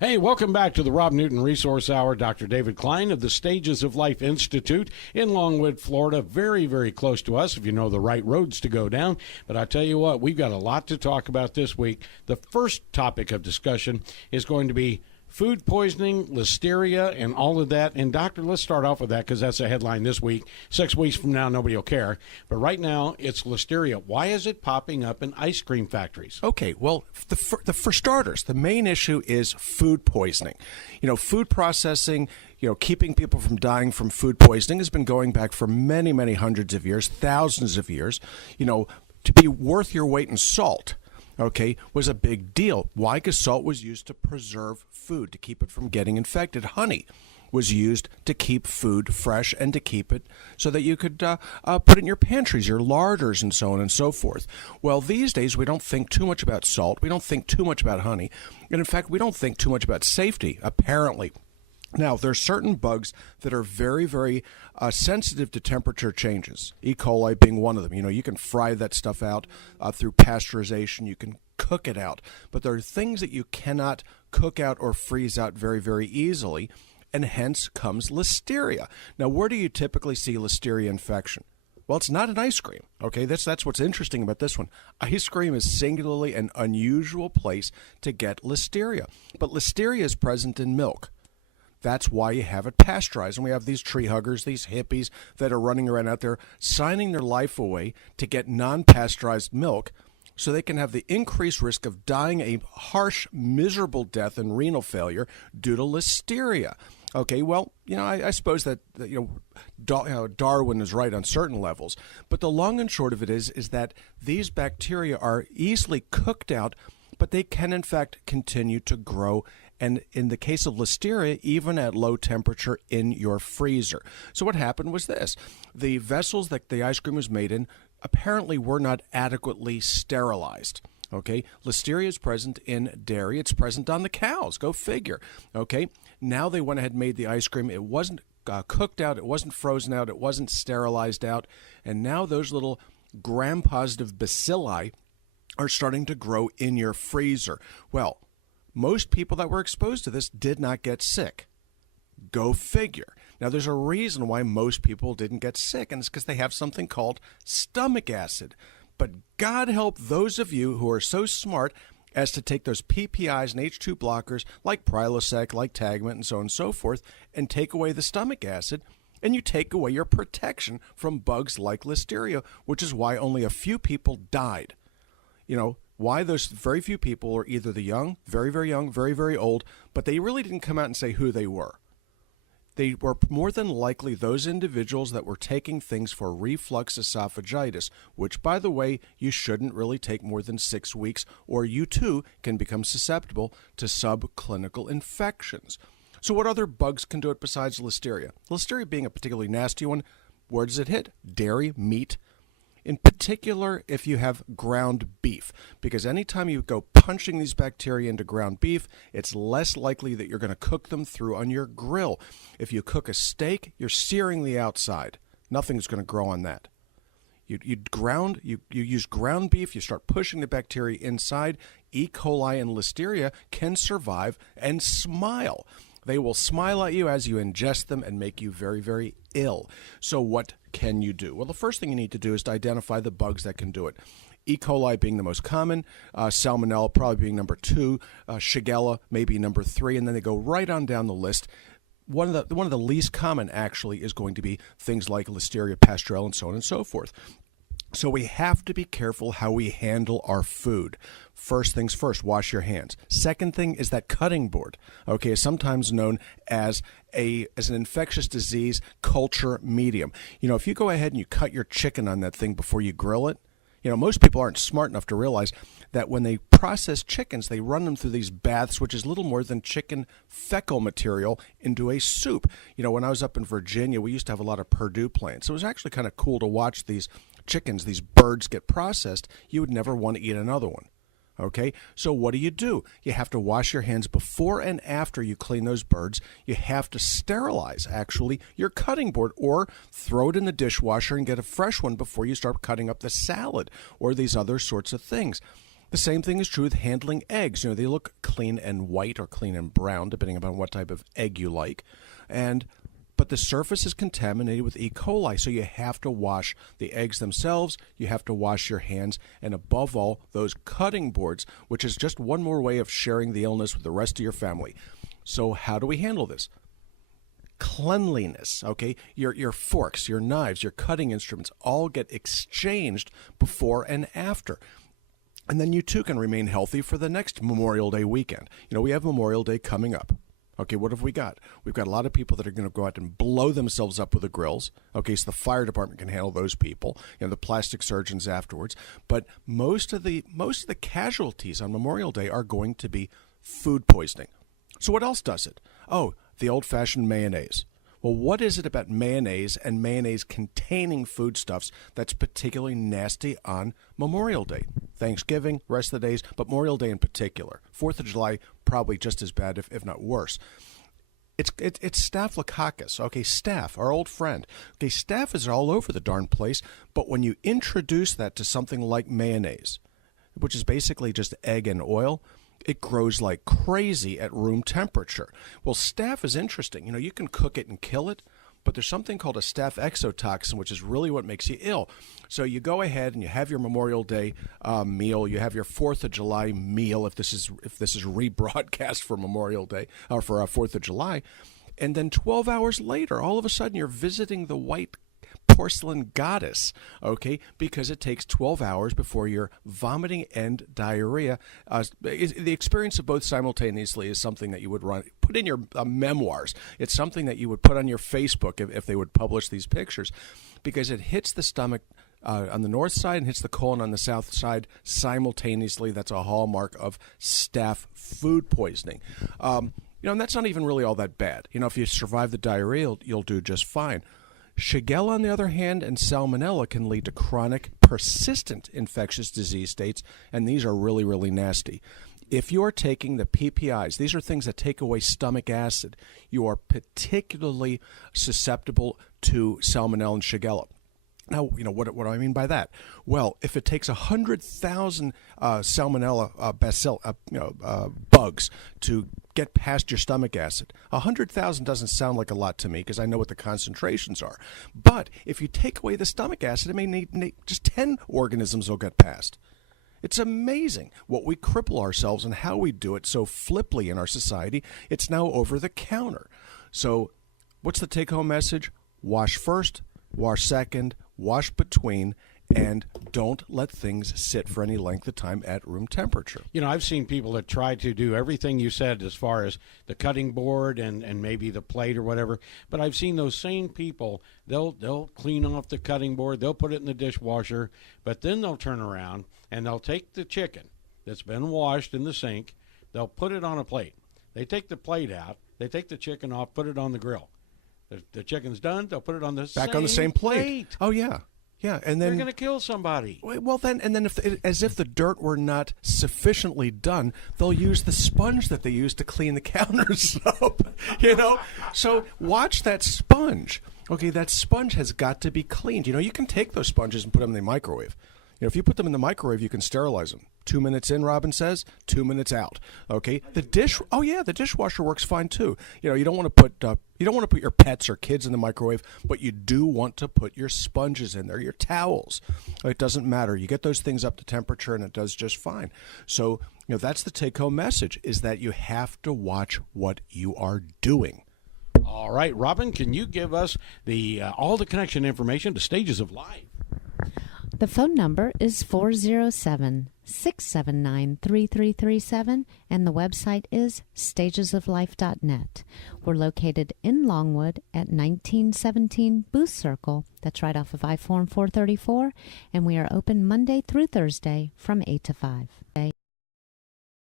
Hey, welcome back to the Rob Newton Resource Hour. Dr. David Klein of the Stages of Life Institute in Longwood, Florida. Very, very close to us if you know the right roads to go down. But I tell you what, we've got a lot to talk about this week. The first topic of discussion is going to be food poisoning, listeria, and all of that. And, Doctor, let's start off with that because that's a headline this week. 6 weeks from now, nobody will care. But right now, it's listeria. Why is it popping up in ice cream factories? Okay, well, for starters, the main issue is food poisoning. Food processing, keeping people from dying from food poisoning has been going back for many, many hundreds of years, thousands of years. To be worth your weight in salt, was a big deal. Why? Because salt was used to preserve food, to keep it from getting infected. Honey was used to keep food fresh and to keep it so that you could put it in your pantries, your larders, and so on and so forth. Well, these days, we don't think too much about salt. We don't think too much about honey. And in fact, we don't think too much about safety, apparently. Now, there are certain bugs that are very, very sensitive to temperature changes, E. coli being one of them. You can fry that stuff out through pasteurization. You can cook it out. But there are things that you cannot cook out or freeze out very, very easily, and hence comes listeria. Now, where do you typically see listeria infection? Well, it's not in ice cream, okay? That's what's interesting about this one. Ice cream is singularly an unusual place to get listeria. But listeria is present in milk. That's why you have it pasteurized. And we have these tree huggers, these hippies that are running around out there signing their life away to get non-pasteurized milk so they can have the increased risk of dying a harsh, miserable death and renal failure due to listeria. Okay, well, I suppose that Darwin is right on certain levels. But the long and short of it is that these bacteria are easily cooked out, but they can, in fact, continue to grow. And in the case of listeria, even at low temperature in your freezer. So what happened was this. The vessels that the ice cream was made in apparently were not adequately sterilized. Okay, listeria is present in dairy. It's present on the cows. Go figure. Okay, now they went ahead and made the ice cream. It wasn't cooked out. It wasn't frozen out. It wasn't sterilized out. And now those little gram-positive bacilli are starting to grow in your freezer. Well, most people that were exposed to this did not get sick. Go figure. Now, there's a reason why most people didn't get sick, and it's because they have something called stomach acid. But God help those of you who are so smart as to take those PPIs and H2 blockers like Prilosec, like Tagamet, and so on and so forth, and take away the stomach acid, and you take away your protection from bugs like listeria, which is why only a few people died. Why those very few people are either the young, very, very young, very, very old, but they really didn't come out and say who they were. They were more than likely those individuals that were taking things for reflux esophagitis, which, by the way, you shouldn't really take more than 6 weeks, or you too can become susceptible to subclinical infections. So what other bugs can do it besides listeria? Listeria being a particularly nasty one, where does it hit? Dairy, meat. In particular, if you have ground beef, because anytime you go punching these bacteria into ground beef, it's less likely that you're going to cook them through on your grill. If you cook a steak, you're searing the outside. Nothing's going to grow on that. You use ground beef, you start pushing the bacteria inside. E. coli and listeria can survive and smile. They will smile at you as you ingest them and make you very, very ill. So what can you do? Well, the first thing you need to do is to identify the bugs that can do it. E. coli being the most common, Salmonella probably being number 2, Shigella maybe number 3, and then they go right on down the list. One of the least common actually is going to be things like Listeria pasteurella and so on and so forth. So we have to be careful how we handle our food. First things first, wash your hands. Second thing is that cutting board, okay, sometimes known as an infectious disease culture medium. If you go ahead and you cut your chicken on that thing before you grill it, most people aren't smart enough to realize that when they process chickens, they run them through these baths, which is little more than chicken fecal material, into a soup. When I was up in Virginia, we used to have a lot of Purdue plants. It was actually kind of cool to watch these chickens, these birds get processed. You would never want to eat another one. Okay, so what do? You have to wash your hands before and after you clean those birds. You have to sterilize, actually, your cutting board, or throw it in the dishwasher and get a fresh one before you start cutting up the salad or these other sorts of things. The same thing is true with handling eggs. They look clean and white or clean and brown, depending upon what type of egg you like. But the surface is contaminated with E. coli, so you have to wash the eggs themselves, you have to wash your hands, and above all, those cutting boards, which is just one more way of sharing the illness with the rest of your family. So how do we handle this? Cleanliness, okay? Your forks, your knives, your cutting instruments all get exchanged before and after. And then you too can remain healthy for the next Memorial Day weekend. We have Memorial Day coming up. Okay, what have we got? We've got a lot of people that are going to go out and blow themselves up with the grills. Okay, so the fire department can handle those people, the plastic surgeons afterwards. But most of the casualties on Memorial Day are going to be food poisoning. So what else does it? Oh, the old-fashioned mayonnaise. Well, what is it about mayonnaise and mayonnaise-containing foodstuffs that's particularly nasty on Memorial Day? Thanksgiving, rest of the days, but Memorial Day in particular. 4th of July, probably just as bad, if not worse. It's Staphylococcus. Okay, staph, our old friend. Okay, staph is all over the darn place, but when you introduce that to something like mayonnaise, which is basically just egg and oil, it grows like crazy at room temperature. Well, staph is interesting. You can cook it and kill it, but there's something called a staph exotoxin, which is really what makes you ill. So you go ahead and you have your Memorial Day meal. You have your 4th of July meal, if this is rebroadcast for Memorial Day or for 4th of July. And then 12 hours later, all of a sudden you're visiting the white porcelain goddess, okay, because it takes 12 hours before you're vomiting and diarrhea. The experience of both simultaneously is something that you would put in your memoirs. It's something that you would put on your Facebook if they would publish these pictures, because it hits the stomach on the north side and hits the colon on the south side simultaneously. That's a hallmark of staph food poisoning. And that's not even really all that bad. If you survive the diarrhea, you'll do just fine. Shigella, on the other hand, and Salmonella can lead to chronic, persistent infectious disease states, and these are really, really nasty. If you are taking the PPIs, these are things that take away stomach acid, you are particularly susceptible to Salmonella and Shigella. Now, what do I mean by that? Well, if it takes 100,000 Salmonella bugs to get past your stomach acid, 100,000 doesn't sound like a lot to me because I know what the concentrations are. But if you take away the stomach acid, it may need just 10 organisms will get past. It's amazing what we cripple ourselves and how we do it so flippantly in our society. It's now over the counter. So what's the take-home message? Wash first, wash second, wash between, and don't let things sit for any length of time at room temperature. I've seen people that try to do everything you said as far as the cutting board and maybe the plate or whatever, but I've seen those same people, they'll clean off the cutting board, they'll put it in the dishwasher, but then they'll turn around and they'll take the chicken that's been washed in the sink, they'll put it on a plate. They take the plate out, they take the chicken off, put it on the grill. The chicken's done, they'll put it on the same plate. Oh, yeah. Yeah, and then they're going to kill somebody. Well, then as if the dirt were not sufficiently done, they'll use the sponge that they use to clean the counters up. So watch that sponge. Okay, that sponge has got to be cleaned. You can take those sponges and put them in the microwave. If you put them in the microwave, you can sterilize them. 2 minutes in, Robin says, 2 minutes out. Okay, the dishwasher works fine too. You don't want to put your pets or kids in the microwave, but you do want to put your sponges in there, your towels. It doesn't matter. You get those things up to temperature, and it does just fine. So that's the take-home message: is that you have to watch what you are doing. All right, Robin, can you give us all the connection information to Stages of Life? The phone number is 407-679-3337, and the website is stagesoflife.net. We're located in Longwood at 1917 Booth Circle. That's right off of I-Form 434, and we are open Monday through Thursday from 8 to 5.